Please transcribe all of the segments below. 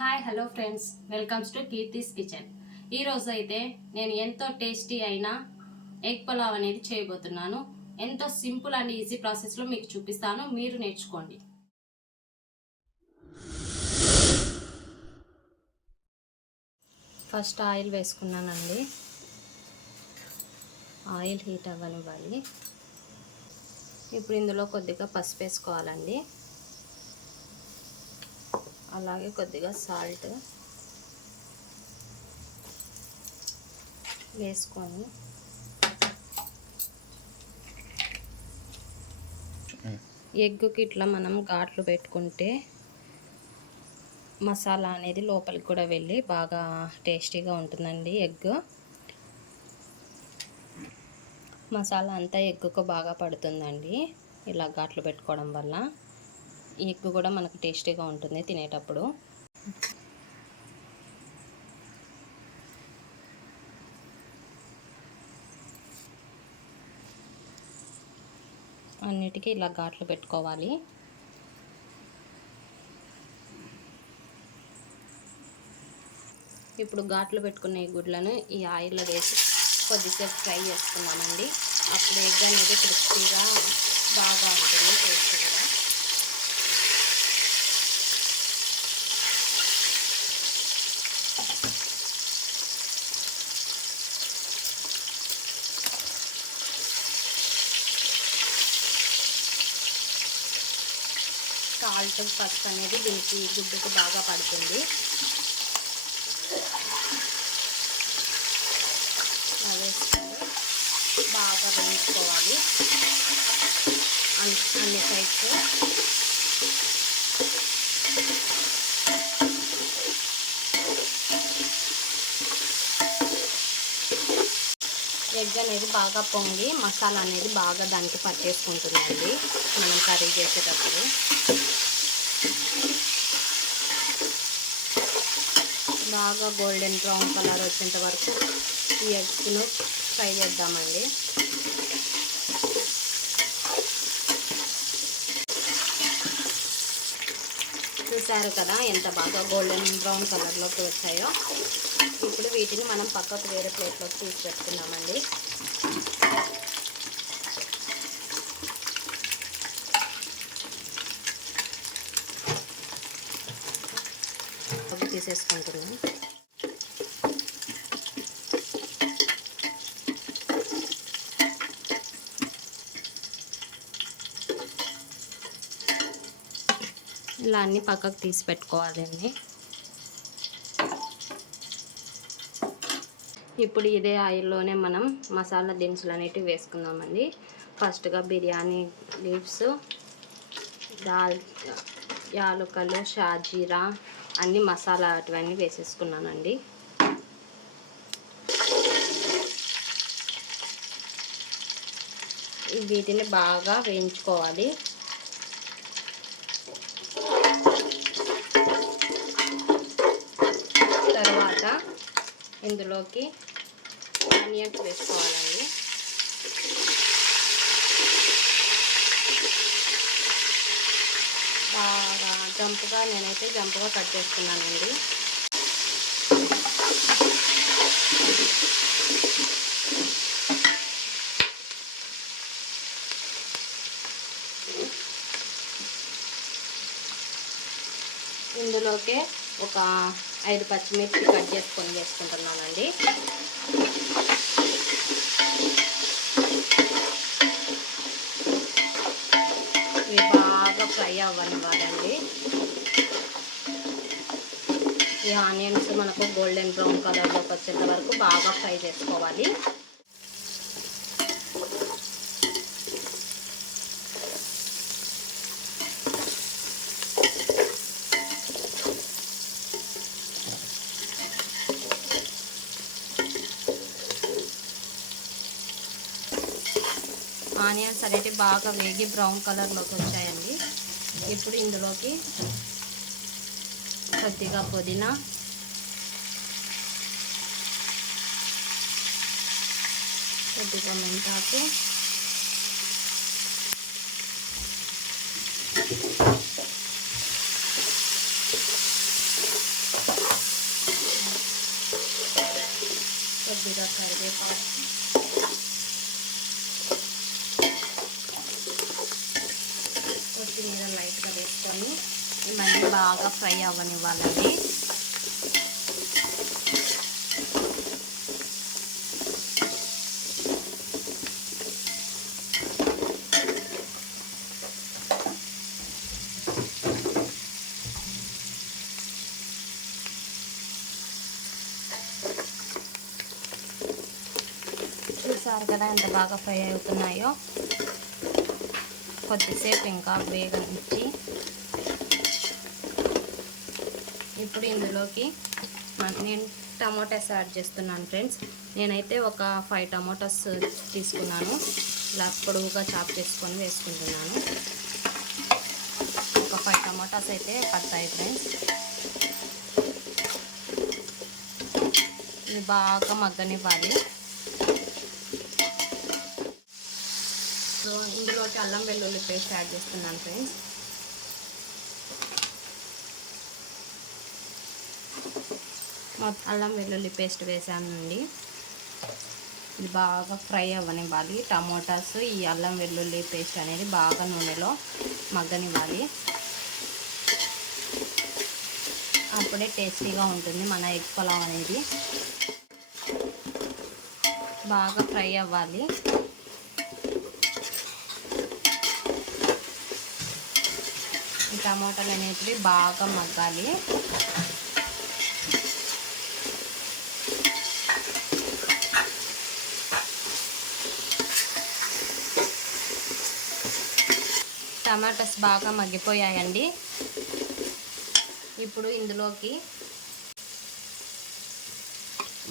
Hi hello friends, welcomes to Keerthi's kitchen. ఈరోజు అయితే నేను ఎంతో టేస్టీ అయిన ఎగ్ పులావ్ అనేది చేయబోతున్నాను. ఎంతో సింపుల్ అండ్ ఈజీ ప్రాసెస్లో మీకు చూపిస్తాను, మీరు నేర్చుకోండి. ఫస్ట్ ఆయిల్ వేసుకున్నానండి. ఆయిల్ హీట్ అవ్వనివ్వాలి. ఇప్పుడు ఇందులో కొద్దిగా పసుపు వేసుకోవాలండి, అలాగే కొద్దిగా సాల్ట్ వేసుకొని ఎగ్గుకి ఇట్లా మనం ఘాట్లు పెట్టుకుంటే మసాలా అనేది లోపలికి కూడా వెళ్ళి బాగా టేస్టీగా ఉంటుందండి. ఎగ్ మసాలా అంతా ఎగ్గుకు బాగా పడుతుందండి. ఇలా ఘాట్లు పెట్టుకోవడం వల్ల ఎగ్ కూడా మనకు టేస్టీగా ఉంటుంది తినేటప్పుడు. అన్నిటికీ ఇలా ఘాట్లు పెట్టుకోవాలి. ఇప్పుడు ఘాట్లు పెట్టుకున్న ఈ గుడ్లను ఈ ఆయిల్లో వేసి కొద్దిసేపు ఫ్రై చేసుకున్నామండి. అప్పుడు ఎగ్ అనేది క్రిస్పీగా బాగా ఉంటుంది, టేస్ట్ కూడా. సాల్ట్ పసుపు అనేది దీనికి గుడ్డుకు బాగా పడుతుంది. బాగా వేయించుకోవాలి అన్ని సైడ్స్. ఎగ్ అనేది బాగా పొంగి మసాలా అనేది బాగా దానికి పట్టేసుకుంటుందండి మనం కర్రీ చేసేటప్పుడు. బాగా గోల్డెన్ బ్రౌన్ కలర్ వచ్చేంత వరకు ఈ ఎగ్స్ను ఫ్రై చేద్దామండి. చూసారు కదా ఎంత బాగా గోల్డెన్ బ్రౌన్ కలర్లోకి వచ్చాయో. ఇప్పుడు వీటిని మనం పక్కకు వేరే ప్లేట్లోకి తీసి పెట్టుకున్నామండి. తీసేసుకుంటున్నాం. ఇలా అన్ని పక్కకు తీసి పెట్టుకోవాలండి. ఇప్పుడు ఇదే ఆయిల్లోనే మనం మసాలా దినుసులు అనేటివి వేసుకుందామండి. ఫస్ట్గా బిర్యానీ లీవ్స్, యాలకులు, షాజీరా అన్ని మసాలా అటువన్నీ వేసేసుకున్నానండి. వీటిని బాగా వేయించుకోవాలి. తర్వాత ఇందులోకి ఆనియన్స్ వేసుకోవాలండి. బాగా నేనైతే జంపుగా కట్ చేసుకున్నానండి. ఇందులోకే ఒక 5 పచ్చిమిర్చి కట్ చేసుకొని వేసుకుంటున్నానండి. ఇవి బాగా ఫ్రై అవ్వనివ్వాలండి. ఈ ఆనియన్స్ మనకు గోల్డెన్ బ్రౌన్ కలర్లోకి వచ్చేంత వరకు బాగా ఫ్రై చేసుకోవాలి. ఆనియన్స్ అనేవి బాగా వేగి బ్రౌన్ కలర్లోకి వచ్చాయండి. ఇప్పుడు ఇందులోకి కొద్దిగా పుదీనా, కొద్దిగా మెంతాకు, కొద్దిగా కరివేపాకు, కొత్తిమీర లైట్గా వేసుకొని ఇవన్నీ బాగా ఫ్రై అవ్వనివ్వాలండి. చూసారు కదా ఎంత బాగా ఫ్రై అవుతున్నాయో. కొద్దిసేపు ఇంకా వేగనిచ్చి ఇప్పుడు ఇందులోకి నేను టమోటాస్ యాడ్ చేస్తున్నాను ఫ్రెండ్స్. నేనైతే ఒక 5 టమోటాస్ తీసుకున్నాను. ఇలా పొడవుగా చాప్ చేసుకొని వేసుకుంటున్నాను. ఒక 5 టమోటాస్ అయితే పడతాయి ఫ్రెండ్స్. ఇది బాగా మగ్గనివ్వాలి. సో ఇందులోకి అల్లం వెల్లుల్లి పేస్ట్ యాడ్ చేస్తున్నాను ఫ్రెండ్స్. అల్లం వెల్లుల్లి పేస్ట్ వేసానండి. ఇది బాగా ఫ్రై అవ్వనివ్వాలి. టమోటాస్ ఈ అల్లం వెల్లుల్లి పేస్ట్ అనేది బాగా నూనెలో మగ్గనివ్వాలి. అప్పుడే టేస్టీగా ఉంటుంది మన ఎగ్ పులావ్ అనేది. బాగా ఫ్రై అవ్వాలి. ఈ టమాటాలు అనేటివి బాగా మగ్గాలి. టమాటాస్ బాగా మగ్గిపోయాయండి. ఇప్పుడు ఇందులోకి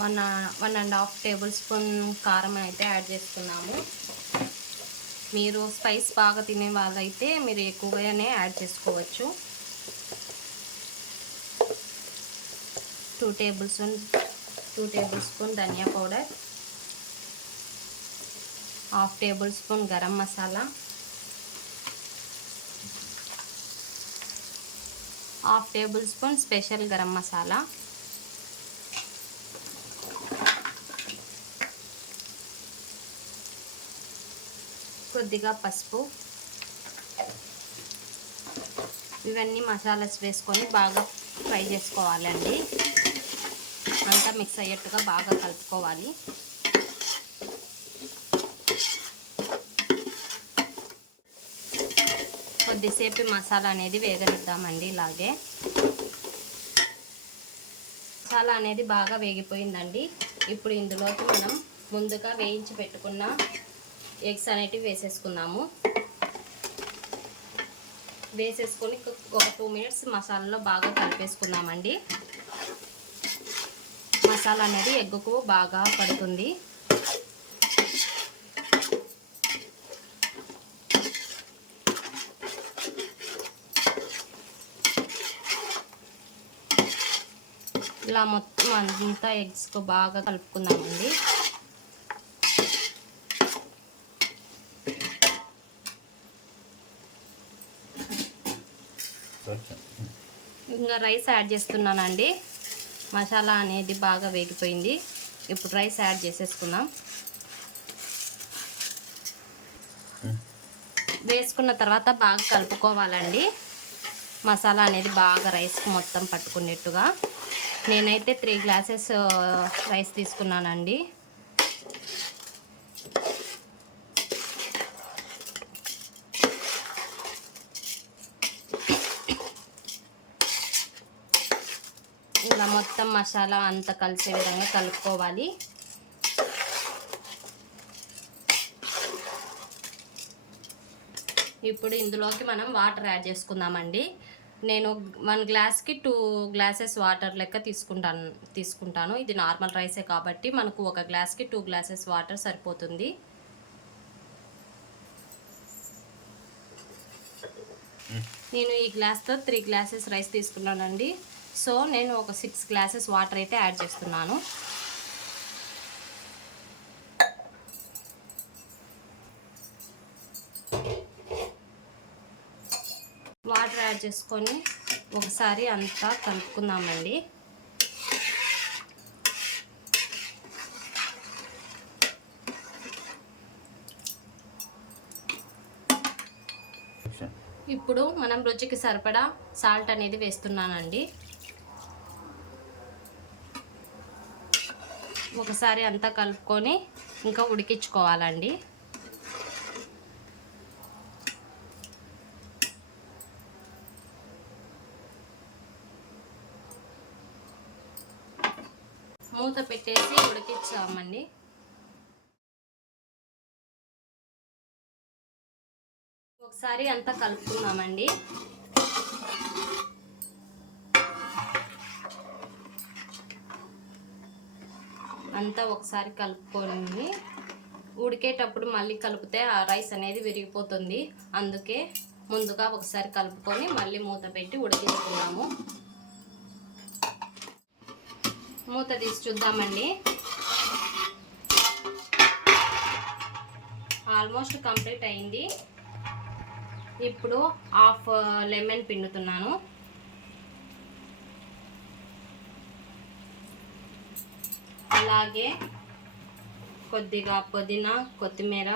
1.5 టేబుల్ స్పూన్ కారం అయితే యాడ్ చేసుకున్నాము. మీరు స్పైస్ బాగా తినే వాళ్ళైతే మీరు ఎక్కువగానే యాడ్ చేసుకోవచ్చు. 2 టేబుల్ స్పూన్ ధనియా powder, 1/2 table spoon garam masala, 1/2 table spoon special garam masala, కొద్దిగా పసుపు. ఇవన్నీ మసాలాస్ వేసుకొని బాగా ఫ్రై చేసుకోవాలండి. అంతా మిక్స్ అయ్యేట్టుగా బాగా కలుపుకోవాలి. కొద్దిసేపు మసాలా అనేది వేగనిద్దామండి. ఇలాగే మసాలా అనేది బాగా వేగిపోయిందండి. ఇప్పుడు ఇందులోకి మనం ముందుగా వేయించి పెట్టుకున్న ఎగ్స్ అనేటివి వేసేసుకుందాము. వేసేసుకొని ఒక 2 మినిట్స్ మసాలాలో బాగా కలిపేసుకుందామండి. మసాలా అనేది ఎగ్గుకు బాగా పడుతుంది. ఇలా మొత్తం అంతా ఎగ్స్కు బాగా కలుపుకుందామండి. ఇంకా రైస్ యాడ్ చేస్తున్నానండి. మసాలా అనేది బాగా వేగిపోయింది. ఇప్పుడు రైస్ యాడ్ చేసేసుకుందాం. వేసుకున్న తర్వాత బాగా కలుపుకోవాలండి. మసాలా అనేది బాగా రైస్కి మొత్తం పట్టుకునేట్టుగా. నేనైతే 3 గ్లాసెస్ రైస్ తీసుకున్నానండి. ఇలా మొత్తం మసాలా అంతా కలిసే విధంగా కలుపుకోవాలి. ఇప్పుడు ఇందులోకి మనం వాటర్ యాడ్ చేసుకుందామండి. నేను 1 గ్లాస్కి 2 గ్లాసెస్ వాటర్ లెక్క తీసుకుంటాను. ఇది నార్మల్ రైసే కాబట్టి మనకు 1 గ్లాస్కి 2 గ్లాసెస్ వాటర్ సరిపోతుంది. నేను ఈ గ్లాస్తో 3 గ్లాసెస్ రైస్ తీసుకున్నానండి. సో నేను ఒక 6 గ్లాసెస్ వాటర్ అయితే యాడ్ చేస్తున్నాను. వాటర్ యాడ్ చేసుకొని ఒకసారి అంతా కలుపుకుందామండి. ఇప్పుడు మనం రుచికి సరిపడా సాల్ట్ అనేది వేస్తున్నానండి. ఒకసారి అంతా కలుపుకొని ఇంకా ఉడికించుకోవాలండి. మూత పెట్టేసి ఉడికించామండి. ఒకసారి అంతా కలుపుకున్నామండి. అంతా ఒకసారి కలుపుకొని ఉడికేటప్పుడు మళ్ళీ కలిపితే ఆ రైస్ అనేది విరిగిపోతుంది. అందుకే ముందుగా ఒకసారి కలుపుకొని మళ్ళీ మూత పెట్టి ఉడికించుకున్నాము. మూత తీసి చూద్దామండి. ఆల్మోస్ట్ కంప్లీట్ అయింది. ఇప్పుడు హాఫ్ లెమన్ పిండుతున్నాను. అలాగే కొద్దిగా పుదీనా, కొత్తిమీర,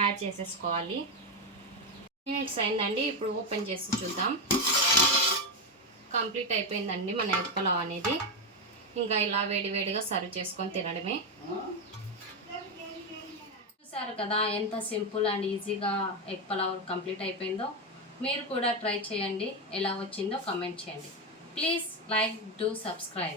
యాడ్ చేసేసుకోవాలి. మినిట్స్ అయిందండి. ఇప్పుడు ఓపెన్ చేసి చూద్దాం. కంప్లీట్ అయిపోయిందండి మన ఎగ్ పులావ్ అనేది. ఇంకా ఇలా వేడివేడిగా సర్వ్ చేసుకొని తినడమే. చూసారు కదా ఎంత సింపుల్ అండ్ ఈజీగా ఎగ్ పులావ్ కంప్లీట్ అయిపోయిందో. మీరు కూడా ట్రై చేయండి. ఎలా వచ్చిందో కామెంట్ చేయండి. Please like, do subscribe.